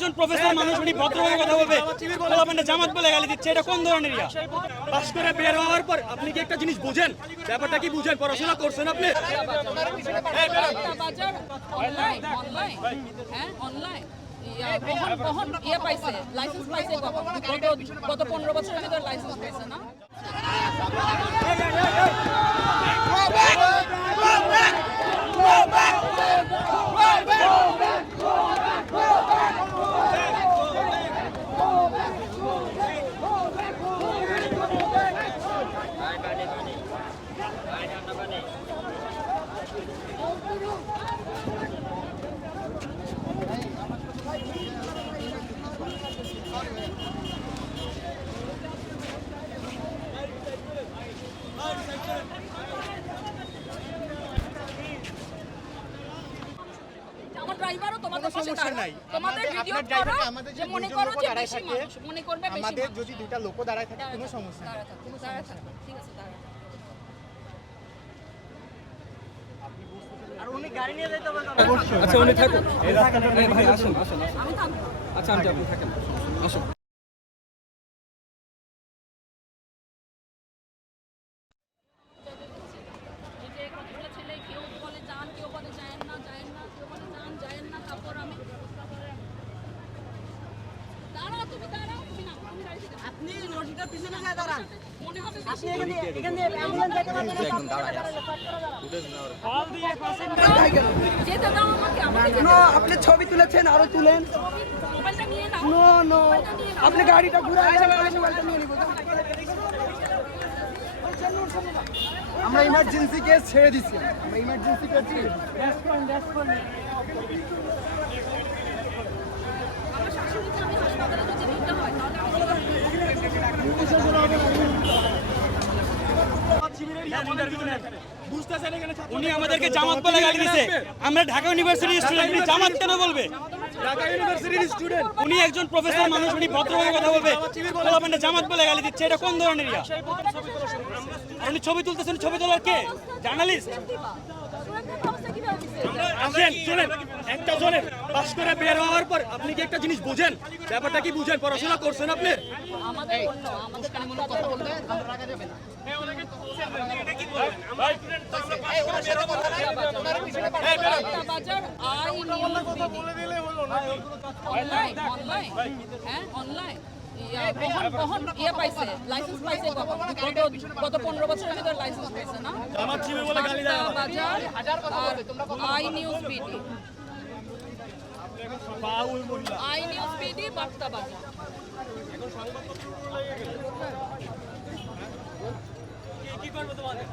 একজন প্রফেসর মানুষ, উনি ভদ্রভাবে কথা বলবে, পোলাপান্ডা জামাত বলে গালি দিচ্ছে, এটা কোন ধরনের ইয়া? পাস করে বের হওয়ার পর আপনি কি একটা জিনিস বুঝেন? ব্যাপারটা কি বুঝেন? পড়াশোনা করছেন আপনি? লাইসেন্স পাইছে গত 15 বছরের ভিতরে লাইসেন্স পাইছে না। ড্রাইভারও তোমাদের পাশে দাঁড়ায়, তোমাদের ভিডিও করো যে মনে করো যে বেশি মানুষ মনে করবে বেশি, আমাদের যদি দুইটা লোক দাঁড়ায় থাকে কোনো সমস্যা নেই, কোনো সমস্যা নেই, ঠিক আছে দাঁড়ায়। আর উনি গাড়ি নিয়ে যাইতে হবে। আচ্ছা উনি থাকুন, এই রাস্তাটা ভাই আসুন আসুন আসুন। আমি থামবো। আচ্ছা আন্টি আপনি থাকেন, আসুন। ছেলে কেউ বলে যান, কেউ বলে যায়েন না, যায়েন না, কেউ বলে যান, যায়েন না। তারপর আমি দাঁড়াও, তুমি দাঁড়াও, তুমি না, তুমি গাড়ি থেকে আপনি লরিটার পিছনে যায় দাঁড়ান। মনে হবে আপনি এখানে অ্যাম্বুলেন্স দেখতে পাচ্ছেন না, একদম দাঁড়ায় যেতে দাও আমাকে, আমাকে যেতে নো, আপনি ছবি তুলেছেন, আরো তুলেন। মোবাইলটা নিয়ে নাও। নো নো, আপনি গাড়িটা ঘুরে আসেন, আমি মোবাইলটা নিয়ে নিব। আমরা ইমার্জেন্সি কেস ছেড়ে দিছি, আমরা ইমার্জেন্সি কেস ছেড়ে দিছি। আমার শাশুড়িকে আমি হাসপাতালে যদি নিতে হয় তাহলে উনি আমাদেরকে জামাত বলে গালি দিচ্ছে, আমরা ঢাকা ইউনিভার্সিটির স্টুডেন্ট, উনি জামাত কেন বলবে? ঢাকা ইউনিভার্সিটির স্টুডেন্ট, উনি একজন প্রফেসর মানুষ, উনি ভদ্রভাবে কথা বলবে, পোলাপান্ডা জামাত বলে গালি দিচ্ছে, এটা কোন ধরনের ইয়া? উনি ছবি তুলতেছেন, ছবি তোলার কে? জার্নালিস্ট? আসেন শুনেন, একটা শোনেন, পাস করে বের হওয়ার পর আপনি কি একটা জিনিস বুঝেন? ব্যাপারটা কি বুঝেন? পড়াশোনা করছেন আপনি? আমাদের অন্য আমাদের কথা বলতে আমরা রাখা যাবে না। বাজার আই নিউজ অনলাইন অনলাইন হ্যাঁ অনলাইন বহন ইয়ে পাইছে, লাইসেন্স পাইছে গত 15 বছরের ভিতরে লাইসেন্স পাইছে না। বাজার I news BD, I news BD বার্তা বাজার। কি করবে তোমাদের?